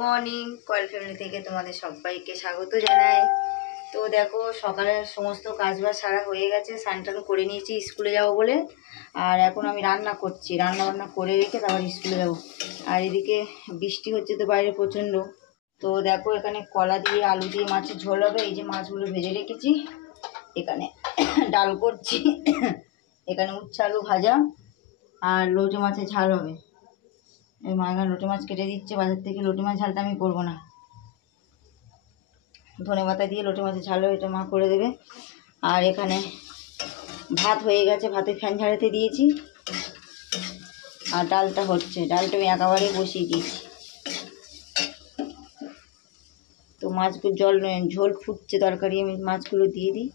Morning coil family থেকে তোমাদের সবাইকে স্বাগত জানাই। তো দেখো সকালের সমস্ত কাজবাজ সারা হয়ে গেছে, স্নান টান করে নিয়েছি স্কুলে যাব বলে। আর এখন আমি রান্না করছি, রান্না বান্না করে রেখে তারপর স্কুলে যাব। আর এদিকে বৃষ্টি হচ্ছে তো বাইরে প্রচণ্ড। তো দেখো এখানে কলা দিয়ে আলু দিয়ে মাছের ঝোল হবে। এই যে মাছগুলো ভেজে রেখেছি, এখানে ডাল করছি, এখানে উচ্ছে আলু ভাজা আর লোটে মাছের ঝাল হবে। এই মা এখানে লোটে মাছ কেটে দিচ্ছে বাজার থেকে। লোটে মাছ ঝালটা আমি করবো না, ধনেপাতা দিয়ে লোটে মাছের ঝাল এটা মা করে দেবে। আর এখানে ভাত হয়ে গেছে, ভাতে ফ্যান ঝাড়াতে দিয়েছি। আর ডালটা হচ্ছে, ডালটা আমি একেবারে বসিয়ে দিয়েছি। তো মাছগুলো ঝোল ফুটছে তরকারি, আমি মাছগুলো দিয়ে দিই।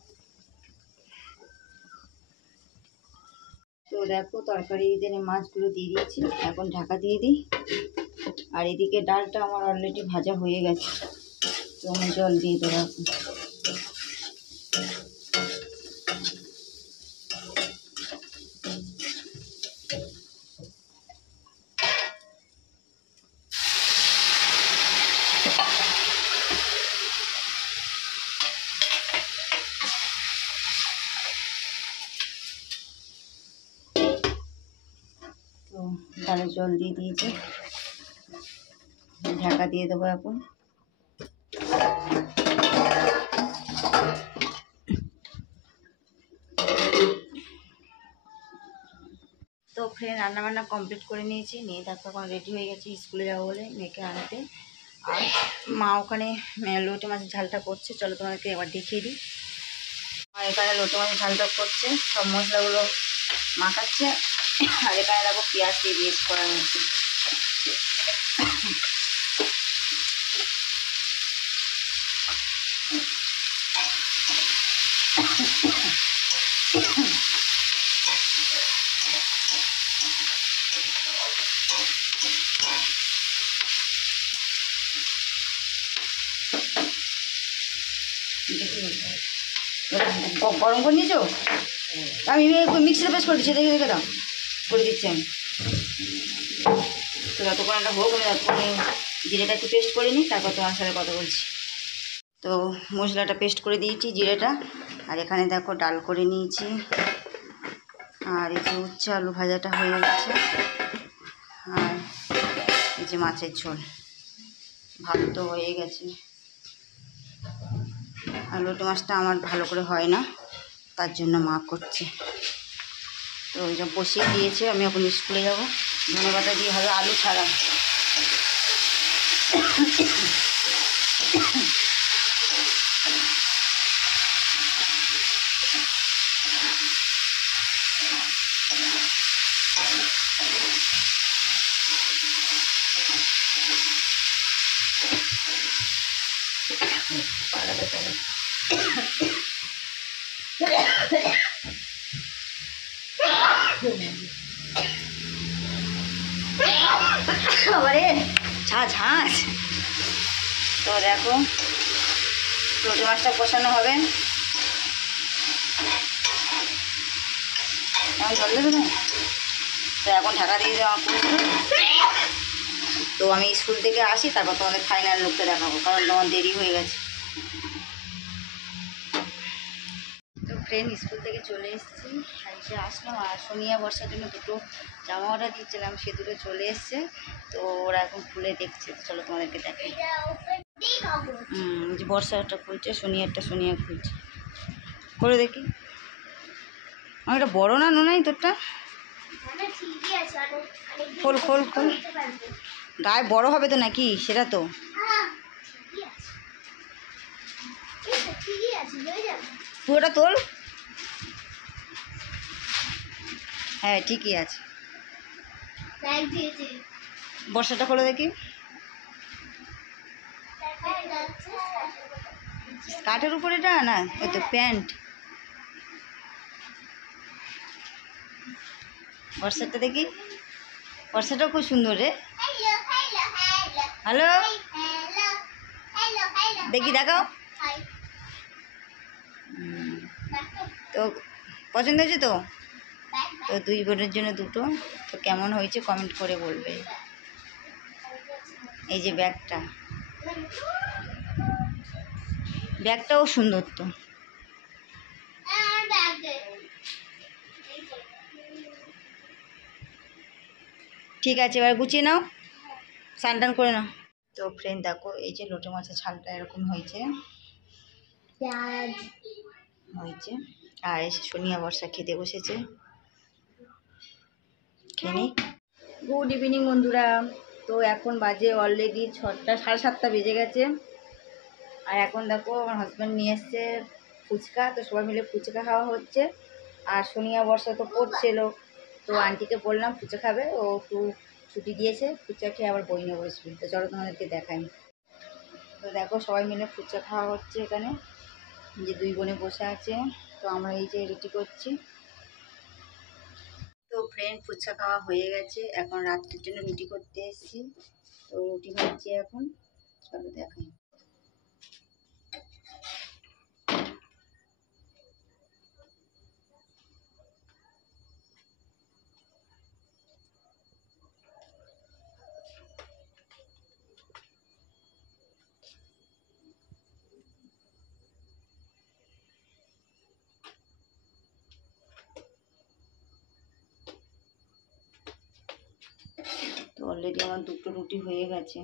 তো দেখো তরকারি দিয়ে মাছগুলো দিয়ে দিয়েছি, এখন ঢাকা দিয়ে দিই। আর এদিকে ডালটা আমার অলরেডি ভাজা হয়ে গেছে, তো আমি জল দিয়ে দেবো এখন। তো ডালের জল দিয়ে দিয়েছি, ঢাকা দিয়ে দেবো এখন। তো ফ্রেন্ড রান্নাবান্না কমপ্লিট করে নিয়েছি, নিয়ে তারপর এখন রেডি হয়ে গেছি স্কুলে যাবো বলে মেয়েকে আনাতে। আর মা ওখানে লোটে মাছের ঝালটা করছে, চলো তোমাদেরকে এবার দেখিয়ে দিই। আর এখানে লোটে মাছের ঝালটা করছে, সব মশলাগুলো মাখাচ্ছে। আর এখানে দেখো পেঁয়াজ দিয়ে দিয়েছি করার মধ্যে। গরম করে নিয়েছো? আমি মিক্সিতে পেস্ট করে দিচ্ছি, দেখে দেখে দাও, করে দিচ্ছি আমি। তো যতক্ষণ একটা হোক, আমি ততক্ষণ জিরেটা একটু পেস্ট করে নিই, তারপর তোমার সাথে কথা বলছি। তো মশলাটা পেস্ট করে দিয়েছি জিরেটা। আর এখানে দেখো ডাল করে নিয়েছি। আর এই যে উচ্ছে আলু ভাজাটা হয়ে গেছে। আর এই যে মাছের ঝোল, ভাত তো হয়ে গেছে। আর লোটে মাছটা আমার ভালো করে হয় না, তার জন্য মা করছে। তো ওই যে বসিয়ে দিয়েছে, আমি এখন স্কুলে যাব। ধনেপাতা দিয়ে হবে আলু ছাড়া। আরে ঝাঁঝ। তো দেখো লোটে মাছটা কষানো হবে। এখন জল দেবে না, তো এখন ঢাকা দিয়ে দেওয়া করবো। তো আমি স্কুল থেকে আসি, তারপর তোমাদের ফাইনাল লুকটা দেখাবো, কারণ তোমার দেরি হয়ে গেছে। তো ফ্রেন্ড স্কুল থেকে চলে এসেছি, এসে আসলাম। আর সোনিয়া বর্ষার জন্য দুটো জামা অর্ডার দিয়েছিলাম, সে দুটো চলে এসছে। তো ওরা এখন খুলে দেখছে, তো চলো তোমাদেরকে দেখাই। যে বর্ষাটা খুলছে, সোনিয়া খুলছে, করে দেখি। আমার এটা বড় না নোনাই তোরটা? খোল খোল খোল, গায়ে বড় হবে তো নাকি সেটা তো। পুরোটা তোল। হ্যাঁ ঠিকই আছে। বর্ষাটা খোলো দেখি। স্কার্টের উপরে এটা না, ওই তো প্যান্ট। বর্ষাটা দেখি, বর্ষাটাও খুব সুন্দর রে। হ্যালো দেখি, দেখাও। তো পছন্দ হয়েছে তো? তো দুই বোনের জন্য দুটো। তো কেমন হয়েছে কমেন্ট করে বলবে। এই যে ব্যাগটাও সুন্দর তো। ঠিক আছে, এবার গুছিয়ে নাও, স্নান টান করে নাও। তো ফ্রেন্ড দেখো, এই যে লোটে মাছের ঝালটা এরকম হয়েছে হয়েছে। আর এসে সোনিয়া বর্ষা খেতে বসেছে, খেয়ে নিই। গুড ইভিনিং বন্ধুরা। তো এখন বাজে অলরেডি 6টা, 7:30 বেজে গেছে। আর এখন দেখো আমার হাজব্যান্ড নিয়ে এসছে ফুচকা, তো সবাই মিলে ফুচকা খাওয়া হচ্ছে। আর সোনিয়া বর্ষা তো পড়ছিল, তো আন্টিকে বললাম ফুচকা খাবে, ও একটু ছুটি দিয়েছে, ফুচকা খেয়ে আবার বই নিয়ে বসবে। তো চলো তোমাদেরকে দেখাই। তো দেখো সবাই মিলে ফুচকা খাওয়া হচ্ছে এখানে, যে 2 বোনে বসে আছে। তো আমরা এই যে রুটি করছি। তো ফ্রেন্ড ফুচকা খাওয়া হয়ে গেছে, এখন রাত্রের জন্য রুটি করতে এসেছি। তো রুটি খাচ্ছি এখন, চলো দেখাই। তো অলরেডি আমার 2টো রুটি হয়ে গেছে।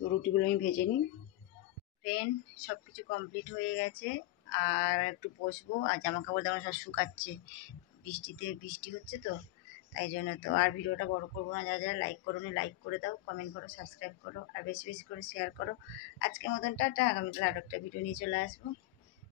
তো রুটিগুলো আমি ভেজে নিই। ফ্রেন্ড সব কিছু কমপ্লিট হয়ে গেছে, আর একটু বসবো। আর জামা কাপড় যেমন সব শুকাচ্ছে, বৃষ্টি হচ্ছে তো, তাই জন্য। তো আর ভিডিওটা বড় করবো না, যারা যারা লাইক করো লাইক করে দাও, কমেন্ট করো, সাবস্ক্রাইব করো, আর বেশি বেশি করে শেয়ার করো। আজকের মতন টাটা, আগামীকাল আরও একটা ভিডিও নিয়ে চলে আসবো।